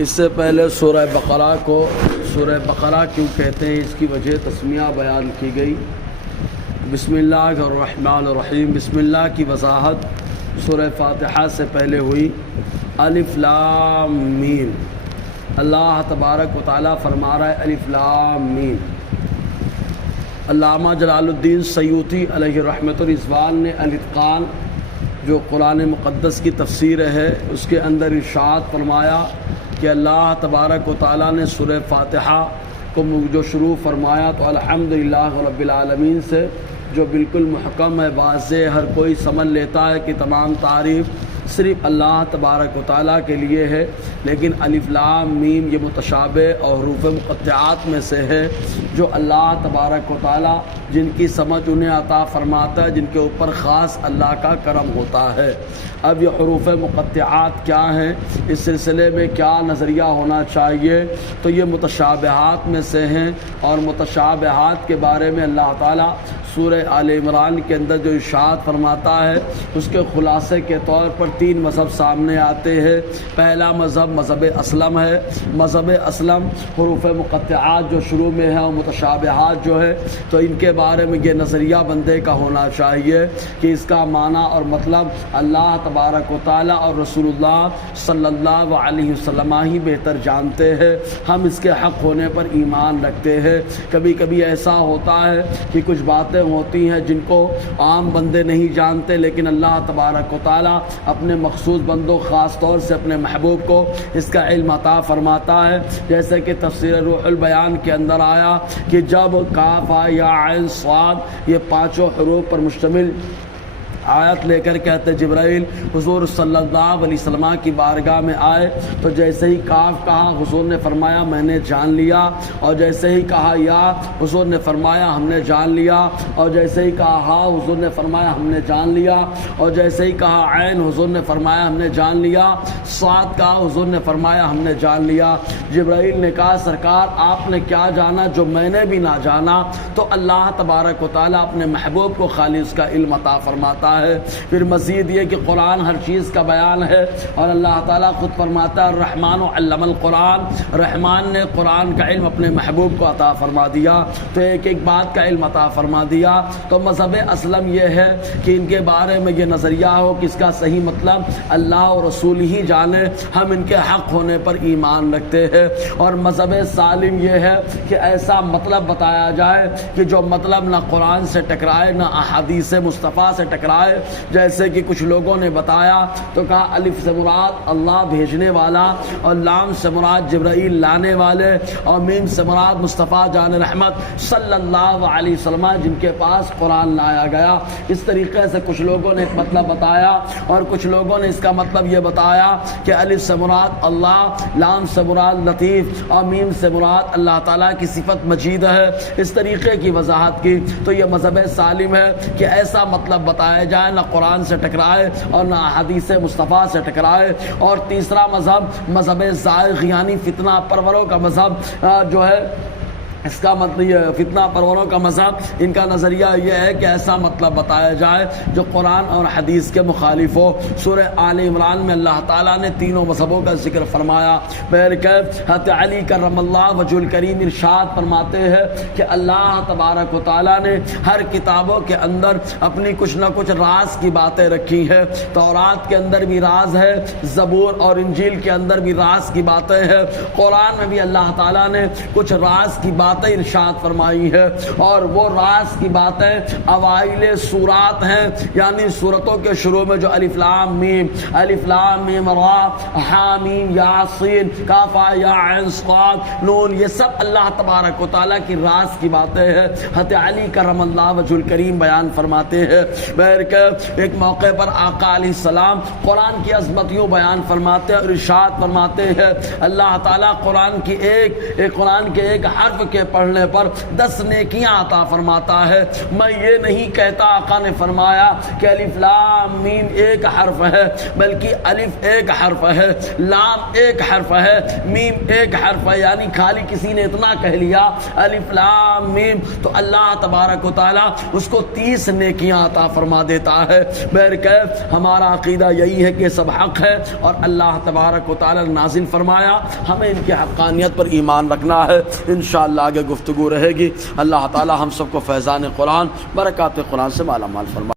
اس سے پہلے سورہ بقرہ کو سورہ بقرہ کیوں کہتے ہیں اس کی وجہ تسمیہ بیان کی گئی۔ بسم اللہ الرحمن الرحیم، بسم اللہ کی وضاحت سورہ فاتحہ سے پہلے ہوئی۔ الف لام میم، اللہ تبارک و تعالیٰ فرما رہا ہے الف لام میم۔ علامہ جلال الدین سیوطی علیہ رحمۃ الرضوان نے الاتقان جو قرآن مقدس کی تفسیر ہے اس کے اندر ارشاد فرمایا کہ اللہ تبارک و تعالیٰ نے سورہ فاتحہ کو جو شروع فرمایا تو الحمدللہ رب العالمین سے، جو بالکل محکم ہے، واضح، ہر کوئی سمجھ لیتا ہے کہ تمام تعریف صرف اللہ تبارک و تعالیٰ کے لیے ہے، لیکن الف لام میم یہ متشابہ اور حروف مقطعات میں سے ہے جو اللہ تبارک و تعالیٰ جن کی سمجھ انہیں عطا فرماتا ہے، جن کے اوپر خاص اللہ کا کرم ہوتا ہے۔ اب یہ حروف مقطعات کیا ہیں، اس سلسلے میں کیا نظریہ ہونا چاہیے، تو یہ متشابہات میں سے ہیں، اور متشابہات کے بارے میں اللہ تعالیٰ سورہ آل عمران کے اندر جو ارشاد فرماتا ہے اس کے خلاصے کے طور پر 3 مذہب سامنے آتے ہیں۔ پہلا مذہب مذہب اسلم ہے۔ مذہب اسلم حروف مقطعات جو شروع میں ہیں اور متشابہات جو ہے، تو ان کے بارے میں یہ نظریہ بندے کا ہونا چاہیے کہ اس کا معنی اور مطلب اللہ تبارک و تعالیٰ اور رسول اللہ صلی اللہ علیہ وسلم ہی بہتر جانتے ہیں۔ ہم اس کے حق ہونے پر ایمان رکھتے ہیں۔ کبھی کبھی ایسا ہوتا ہے کہ کچھ باتیں ہوتی ہیں جن کو عام بندے نہیں جانتے، لیکن اللہ تبارک و تعالیٰ اپنے مخصوص بندوں، خاص طور سے اپنے محبوب کو اس کا علم عطا فرماتا ہے۔ جیسے کہ تفسیر روح البیان کے اندر آیا کہ جب کاف یا عین صاد یہ 5 حروف پر مشتمل آیت لے کر کہتے جبرائیل حضور صلی اللہ علیہ وسلم کی بارگاہ میں آئے، تو جیسے ہی کاف کہا حضور نے فرمایا میں نے جان لیا، اور جیسے ہی کہا یا حضور نے فرمایا ہم نے جان لیا، اور جیسے ہی کہا ہا حضور نے فرمایا ہم نے جان لیا، اور جیسے ہی کہا عین حضور نے فرمایا ہم نے جان لیا، صاد کہا حضور نے فرمایا ہم نے جان لیا۔ جبرائیل نے کہا سرکار آپ نے کیا جانا جو میں نے بھی نہ جانا؟ تو اللہ تبارک و تعالیٰ اپنے محبوب کو خالی اس کا علم عطا فرماتا ہے۔ پھر مزید یہ کہ قرآن ہر چیز کا بیان ہے، اور اللہ تعالیٰ خود فرماتا ہے الرحمن علم القرآن، رحمان نے قرآن کا علم اپنے محبوب کو عطا فرما دیا، تو ایک ایک بات کا علم عطا فرما دیا۔ تو مذہب اسلم یہ ہے کہ ان کے بارے میں یہ نظریہ ہو کہ اس کا صحیح مطلب اللہ اور رسول ہی جانے، ہم ان کے حق ہونے پر ایمان رکھتے ہیں۔ اور مذہب سالم یہ ہے کہ ایسا مطلب بتایا جائے کہ جو مطلب نہ قرآن سے ٹکرائے نہ احادیث مصطفیٰ سے ٹکرائے۔ جیسے کہ کچھ لوگوں نے بتایا تو کہا الف سے مراد اللہ بھیجنے والا، اور لام سے مراد جبرائیل لانے والے، اور میم سے مراد مصطفیٰ جان رحمت صلی اللہ علیہ وسلم جن کے پاس قرآن لایا گیا۔ اس طریقے سے کچھ لوگوں نے ایک مطلب بتایا، اور کچھ لوگوں نے اس کا مطلب یہ بتایا کہ الف سے مراد اللہ، لام سے مراد لطیف، اور میم سے مراد اللہ تعالیٰ کی صفت مجید ہے۔ اس طریقے کی وضاحت کی تو یہ مذہب سالم ہے کہ ایسا مطلب بتایا جائے نہ قرآن سے ٹکرائے اور نہ حدیث مصطفیٰ سے ٹکرائے۔ اور تیسرا مذہب مذہب زائغ یعنی فتنہ پروروں کا مذہب جو ہے، اس کا مطلب یہ فتنہ پروروں کا مذہب، ان کا نظریہ یہ ہے کہ ایسا مطلب بتایا جائے جو قرآن اور حدیث کے مخالف ہو۔ سورہ آل عمران میں اللہ تعالیٰ نے تینوں مذہبوں کا ذکر فرمایا۔ حضرت علی کرم اللہ وجہ الکریم ارشاد فرماتے ہیں کہ اللہ تبارک و تعالیٰ نے ہر کتابوں کے اندر اپنی کچھ نہ کچھ راز کی باتیں رکھی ہیں۔ تورات کے اندر بھی راز ہے، زبور اور انجیل کے اندر بھی راز کی باتیں ہیں، قرآن میں بھی اللہ تعالیٰ نے کچھ راز کی باتیں ارشاد فرمائی ہے، اور وہ راز کی باتیں اوائل سورات ہیں، یعنی سورتوں کے شروع میں جو الف لام میم را حامیم یاسین کاف یا عین صاد نون، یہ سب اللہ تبارک و تعالیٰ کی راز کی باتیں ہیں۔ حضرت علی کرم اللہ وجہ الکریم بیان فرماتے ہیں، ایک موقع پر آقا علیہ السلام قرآن کی عظمتیوں بیان فرماتے ہیں اور ارشاد فرماتے ہیں اللہ تعالیٰ قرآن کے ایک حرف کے کے پڑھنے پر 10 نیکیاں عطا فرماتا ہے۔ میں یہ نہیں کہتا، آقا نے فرمایا کہ الف لام میم ایک حرف ہے، بلکہ الف ایک حرف ہے، لام ایک حرف ہے، میم ایک حرف ہے، یعنی خالی کسی نے اتنا کہہ لیا الف لام میم تو اللہ تبارک و تعالیٰ اس کو 30 نیکیاں عطا فرما دیتا ہے۔ بہرکیف ہمارا عقیدہ یہی ہے کہ سب حق ہے اور اللہ تبارک و تعالیٰ نے نازل فرمایا، ہمیں ان کی حقانیت پر ایمان رکھنا ہے۔ انشاءاللہ آگے گفتگو رہے گی۔ اللہ تعالیٰ ہم سب کو فیضان قرآن، برکات قرآن سے مالا مال فرمائے۔